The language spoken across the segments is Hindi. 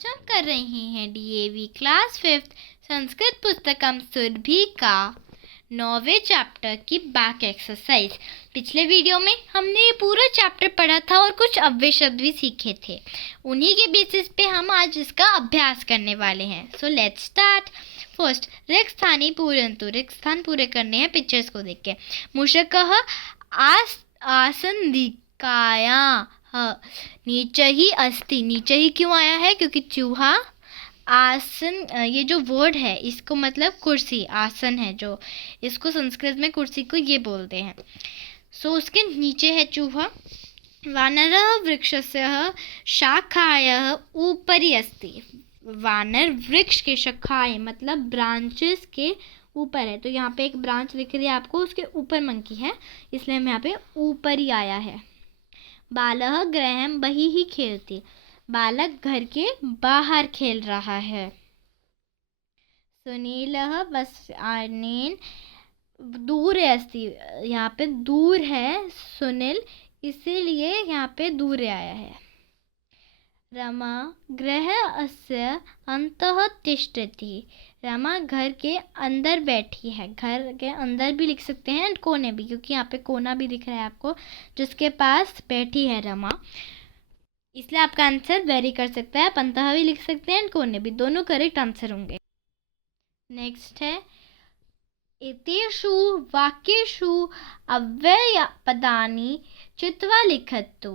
आज हम कर रहे हैं DAV class 5th Sanskrit Pustakam Surabhi का 9वें चैप्टर की बैक एक्सरसाइज। पिछले वीडियो में हमने ये पूरा चैप्टर पढ़ा था और कुछ अव्यय शब्द भी सीखे थे। उन्हीं के बेसिस पे हम आज इसका अभ्यास करने वाले हैं। So let's start. फर्स्ट, रिक्त स्थानी पूरयन्तु। रिक्त स्थान पूरे करने हैं पिक्चर्स को देख के। मूषकः आसनदिकायाः नीचे ही अस्ति। नीचे ही क्यों आया है? क्योंकि चूहा आसन, ये जो वर्ड है इसको मतलब कुर्सी, आसन है जो, इसको संस्कृत में कुर्सी को ये बोलते हैं। सो उसके नीचे है चूहा। वानरः वृक्षस्य शाखायाः उपरि अस्ति। वानर वृक्ष के शाखाएं मतलब ब्रांचेस के ऊपर है। तो यहाँ पे एक ब्रांच दिख रही है आपको, उसके ऊपर मंकी है, इसलिए हम यहाँ पे ऊपर ही आया है। बालः गृहं बहिः खेलति। बालक घर के बाहर खेल रहा है। सुनीलः वस्त्राणीन् दूरे अस्ति। यहाँ पे दूर है सुनील, इसीलिए यहाँ पे दूर आया है। रमा गृहस्य अन्तः तिष्ठति। रमा घर के अंदर बैठी है। घर के अंदर भी लिख सकते हैं एंड कोने भी, क्योंकि यहाँ पे कोना भी दिख रहा है आपको जिसके पास बैठी है रमा, इसलिए आपका आंसर वेरी कर सकता है। आप अंतः भी लिख सकते हैं एंड कोने भी, दोनों करेक्ट आंसर होंगे। नेक्स्ट है एतेषु वाक्येषु अव्ययपदानि चित्वा लिखतु।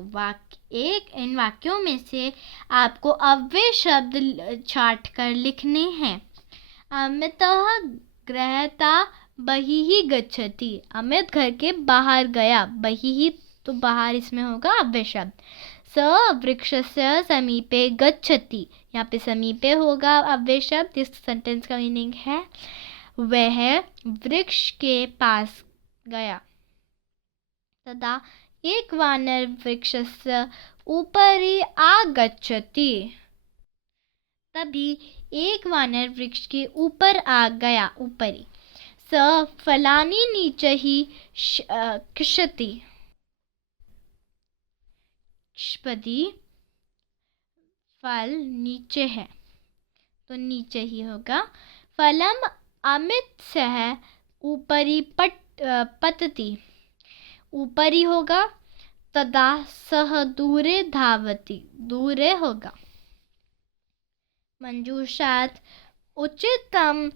इन वाक्यों में से आपको अव्यय शब्द छाट कर लिखने हैं। अमितः गृहतः बहिः गच्छति। अमित घर के बाहर गया। बहिः तो बाहर, इसमें होगा अव्यय शब्द। स वृक्षस्य समीपे गच्छति। यहाँ पे समीपे होगा अव्यय शब्द। इस सेंटेंस का मीनिंग है वह वृक्ष के पास गया। तदा एक वानर वृक्षस्य उपरि आगच्छति। तभी एक वानर वृक्ष के ऊपर आ गया, ऊपरी। स फलानि नीचैः क्षिपति। क्षिपति फल नीचे है तो नीचे ही होगा। फलम अमितस्य उपरि पतति। ऊपरी होगा। तदा सह दूरे धावति। दूरे होगा। मंजूषात् उचितम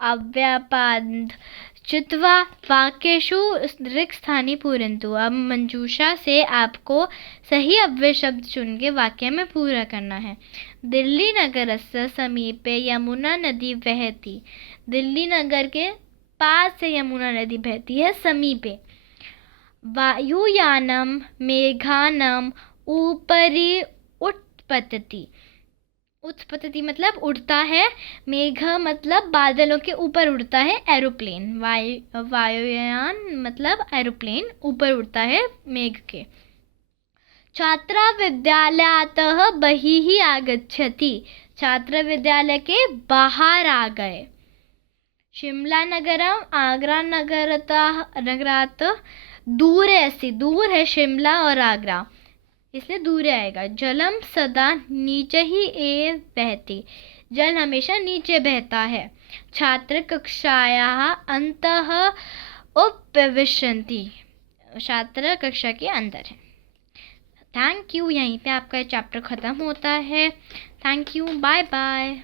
अव्ययपद चित्वा वाक्येषु रिक्त स्थानी पूरयन्तु। अब मंजूषा से आपको सही अव्यय शब्द चुन के वाक्य में पूरा करना है। दिल्ली नगरस्य समीपे यमुना नदी बहती। दिल्ली नगर के पास से यमुना नदी बहती है, समीपे। वायुयानं मेघानां उपरि उत्पतति। उत्पतति मतलब उड़ता है, मेघ मतलब बादलों के ऊपर उड़ता है, एरोप्लेन। वायुयान मतलब एरोप्लेन, ऊपर उड़ता है मेघ के। छात्रा विद्यालयातः बहिः आगच्छति। छात्र विद्यालय के बाहर आ गए। शिमला नगरम आगरा नगरात् दूरे अस्ति। दूर है शिमला और आगरा, इसलिए दूर आएगा। जलम सदा नीचे ही एव बहती। जल हमेशा नीचे बहता है। छात्र कक्षायाः अन्तः उपविशन्ति। छात्र कक्षा के अंदर है। Thank you. यहीं पे आपका चैप्टर ख़त्म होता है। Thank you, bye bye.